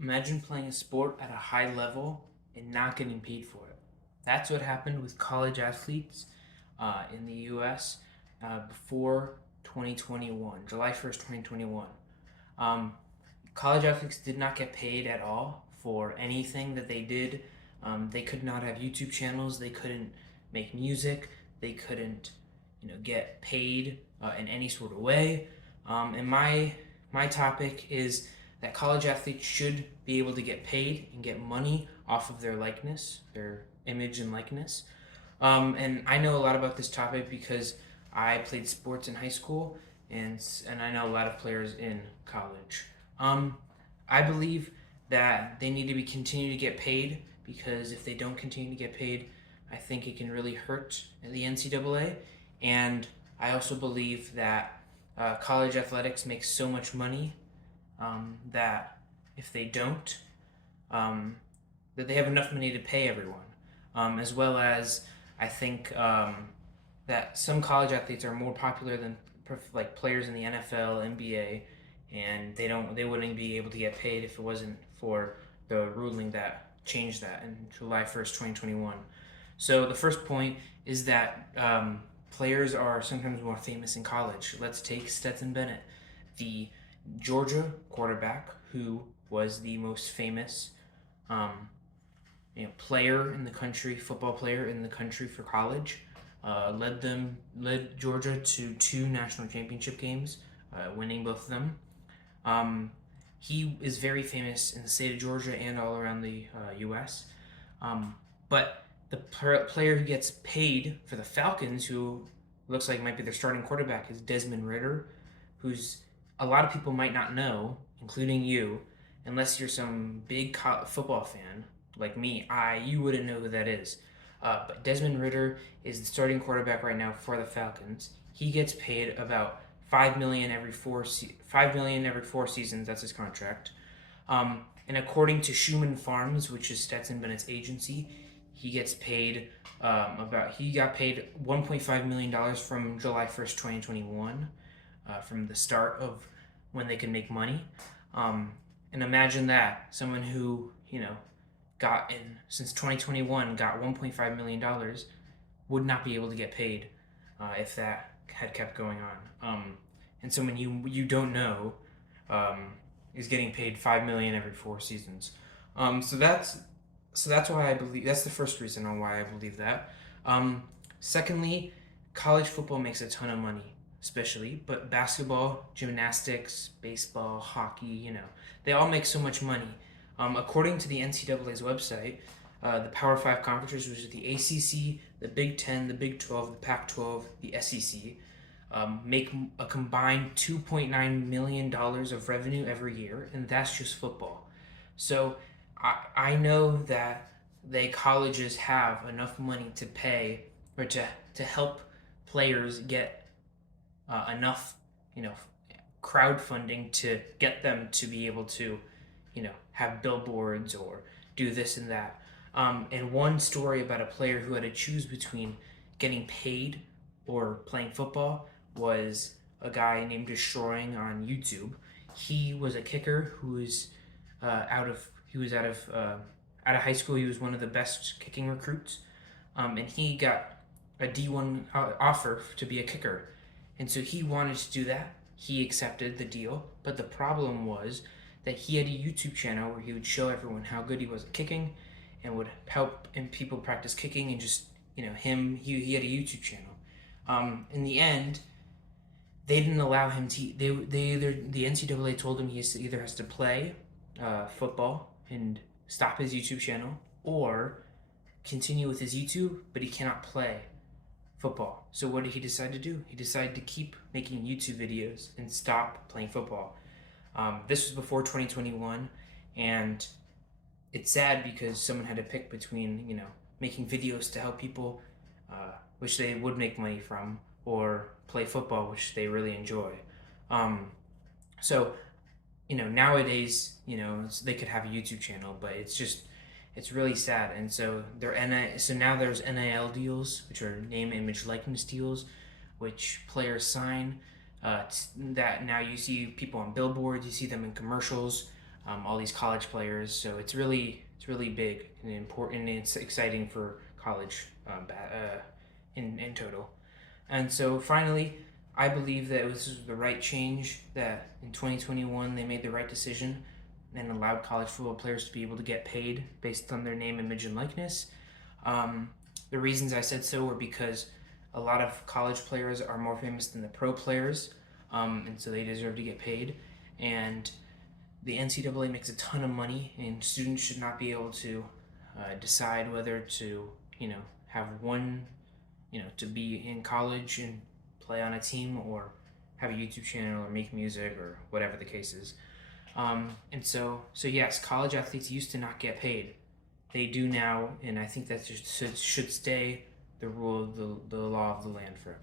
Imagine playing a sport at a high level and not getting paid for it. That's what happened with college athletes in the US before 2021, July 1st, 2021. Um, College athletes did not get paid at all for anything that they did. They could not have YouTube channels. They couldn't make music. They couldn't, get paid in any sort of way. And my topic is that college athletes should be able to get paid and get money off of their likeness, their image and likeness. And I know a lot about this topic because I played sports in high school, and I know a lot of players in college. Um, I believe that they need to be continue to get paid because if they don't continue to get paid, I think it can really hurt the NCAA. And I also believe that college athletics makes so much money that if they don't, um, that they have enough money to pay everyone, as well as I think that some college athletes are more popular than like players in the NFL, NBA, and they wouldn't be able to get paid if it wasn't for the ruling that changed that in July 1st, 2021. So the first point is that players are sometimes more famous in college. Let's take Stetson Bennett, the Georgia quarterback who was the most famous um, player in the country, football player in the country for college. Led Georgia to two national championship games, winning both of them. Um, he is very famous in the state of Georgia and all around the U.S. But the player who gets paid for the Falcons, who looks like might be their starting quarterback, is Desmond Ritter, who's a lot of people might not know, including you, unless you're some big football fan like me. You wouldn't know who that is. But Desmond Ritter is the starting quarterback right now for the Falcons. He gets paid about 5 million every 5 million every 4 seasons. That's his contract. And according to Schumann Farms, which is Stetson Bennett's agency, he got paid $1.5 million from July 1st, 2021, from the start of when they could make money. And imagine that someone who got in since 2021 got $1.5 million would not be able to get paid if that had kept going on. And someone you don't know um, is getting paid 5 million every 4 seasons. So that's why I believe that's the first reason on why I believe that. Um, Secondly, college football makes a ton of money, especially, but basketball, gymnastics, baseball, hockey, they all make so much money. According to the NCAA's website, the Power Five conferences, which is the ACC, the Big Ten, the Big 12, the Pac-12, the SEC, make a combined $2.9 million of revenue every year, and that's just football. So I know that they colleges have enough money to pay or to help players get enough, you know, crowdfunding to get them to be able to, have billboards or do this and that. And one story about a player who had to choose between getting paid or playing football was a guy named Destroying on YouTube. He was a kicker who was out of high school. He was one of the best kicking recruits, and he got a D1 offer to be a kicker, and so he wanted to do that. He accepted the deal, but the problem was that he had a YouTube channel where he would show everyone how good he was at kicking, and would help and people practice kicking and just he had a YouTube channel. In the end, they didn't allow him to. The NCAA told him either has to play football and stop his YouTube channel, or continue with his YouTube, but he cannot play football. So what did he decide to do? He decided to keep making YouTube videos and stop playing football. This was before 2021, and it's sad because someone had to pick between making videos to help people, which they would make money from, or play football, which they really enjoy. Um, so nowadays, they could have a YouTube channel, but it's really sad. And so so now there's NIL deals, which are name, image, likeness deals, which players sign. That now you see people on billboards, you see them in commercials. all these college players. So it's really big and important, and it's exciting for college in total. And so finally, I believe that this was the right change, that in 2021 they made the right decision and allowed college football players to be able to get paid based on their name, image, and likeness. Um, the reasons I said so were because a lot of college players are more famous than the pro players, and so they deserve to get paid. And the NCAA makes a ton of money, and students should not be able to decide whether to, have one, to be in college and play on a team, or have a YouTube channel or make music or whatever the case is. And so yes, college athletes used to not get paid. They do now, and I think that should stay the rule of the law of the land forever.